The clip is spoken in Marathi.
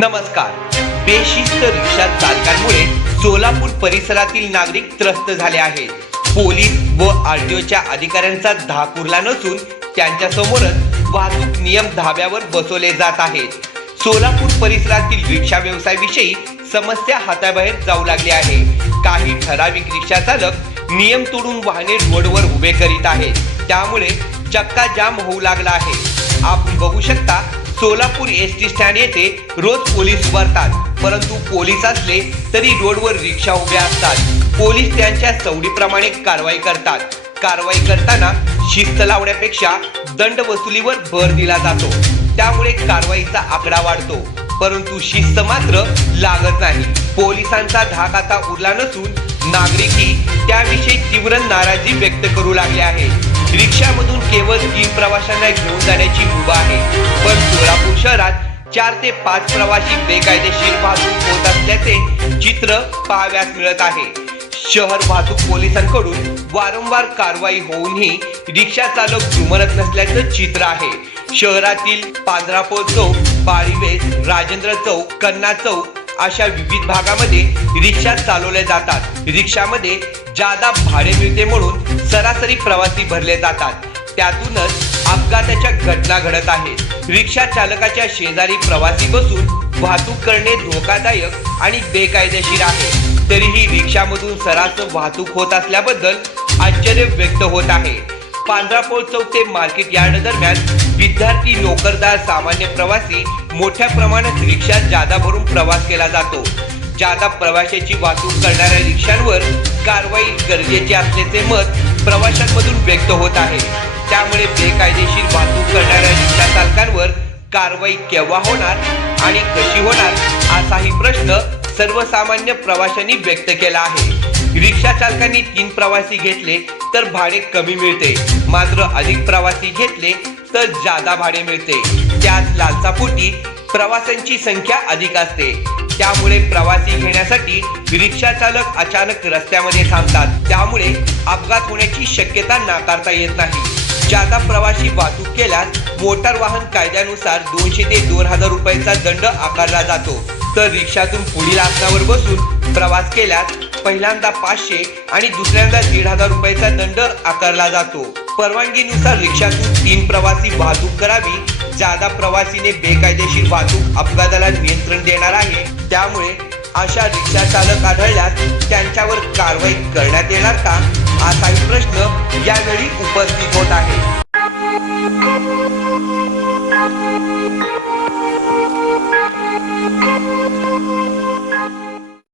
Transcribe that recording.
नमस्कार. बेशिस्त रिक्षा चालकांमुळे सोलापूर परिसरातील नागरिक त्रस्त झाले आहेत. पोलीस व आरटीओच्या अधिकाऱ्यांचा धाक उरला नसून त्यांच्या समोरच वाहतूक नियम धाब्यावर बसवले जात आहेत. सोलापूर परिसरातील रिक्षा व्यवसायाविषयी समस्या हाताबाहेर जाऊ लागली आहे. काही ठराविक रिक्षा चालक नियम तोडून वाहने रोडवर उभे करीत आहेत. त्यामुळे चक्का जाम होऊ लागला आहे. आपण बघू शकता सोलापूर एस टी स्टँड येथे रोज पोलीस उभारतात. परंतु पोलीस असले तरी रोडवर रिक्षा उभ्या असतात. पोलीस त्यांच्या सवडीप्रमाणे कारवाई करतात. कारवाई करताना शिस्त लावण्यापेक्षा दंड वसुलीवर भर दिला जातो. त्यामुळे कारवाईचा आकडा वाढतो. परंतु शिस्त मात्र लागत नाही. पोलिसांचा धाक आता उरला नसून नागरिकही त्याविषयी तीव्र नाराजी व्यक्त करू लागले आहेत रिक्षामधून केवळ तीन प्रवाशांना घेऊन जाण्याची मुभा आहे. पण सोलापूर शहरात चार ते पाच प्रवासी बेकायदेशीर वाहतूक होत असल्याचे चित्र पाहाव्यास मिळत आहे. शहर वाहतूक पोलिसांकडून वारंवार कारवाई होऊनही रिक्षा चालक जुमरत नसल्याचं चित्र आहे. शहरातील पांजरापूर चौक बाळीवेस राजेंद्र चौक कन्ना चौक अशा विविध भागामध्ये रिक्षा चालवल्या जातात. रिक्षामध्ये जादा भाडे मिळते म्हणून सरासरी प्रवासी भरले जातात. त्यातूनच अपघाताच्या घटना घडत आहेत. रिक्षा चालकाच्या शेजारी प्रवासी बसून वाहतूक करणे धोकादायक आणि बेकायदेशीर आहे. तरीही रिक्षामधून सरास वाहतूक होत असल्याबद्दल आश्चर्य व्यक्त होत आहे. पांढरापोळ चौक ते मार्केट यार्ड दरम्यान विद्यार्थी नोकरदार सामान्य प्रवासी मोठ्या प्रमाणात रिक्षात जादा भरून प्रवास केला जातो. जादा प्रवाशाची वाहतूक करणाऱ्या रिक्षांवर कारवाई गरजेची असल्याचे मत प्रवाशांमधून व्यक्त होत आहे. त्यामुळे बेकायदेशीर वाहतूक करणाऱ्या रिक्षा चालकांवर कारवाई केव्हा होणार आणि कशी होणार असाही प्रश्न सर्वसामान्य प्रवाशांनी व्यक्त केला आहे. रिक्षा चालकांनी तीन प्रवासी घेतले तर भाडे कमी मिळते. मात्र अधिक प्रवासी घेतले तर जादा भाडे मिळते. त्याच लालसापोटी प्रवाशांची संख्या अधिक असते. त्यामुळे प्रवासी घेण्यासाठी रिक्षा चालक अचानक रस्त्यामध्ये थांबतात. त्यामुळे अपघात होण्याची शक्यता नाकारता येत नाही. जादा प्रवासी वाहतूक केल्यास मोटार वाहन कायद्यानुसार दोनशे ते दोन हजार रुपयांचा दंड आकारला जातो. तर रिक्षातून पुढील आसनावर बसून प्रवास केल्यास पहिल्यांदा पाचशे आणि दुसऱ्यांदा दीड हजार रुपयाचा दंड आकारला जातो. परवानगीनुसार रिक्षातून तीन प्रवासी वाहतूक करावी जादा प्रवासीने बेकायदेशीर वाहतूक अपघाताला नियंत्रण देणार आहे. त्यामुळे अशा रिक्षा चालक आढळल्यास त्यांच्यावर कारवाई करण्यात येणार का? असाही प्रश्न यावेळी उपस्थित होत आहे.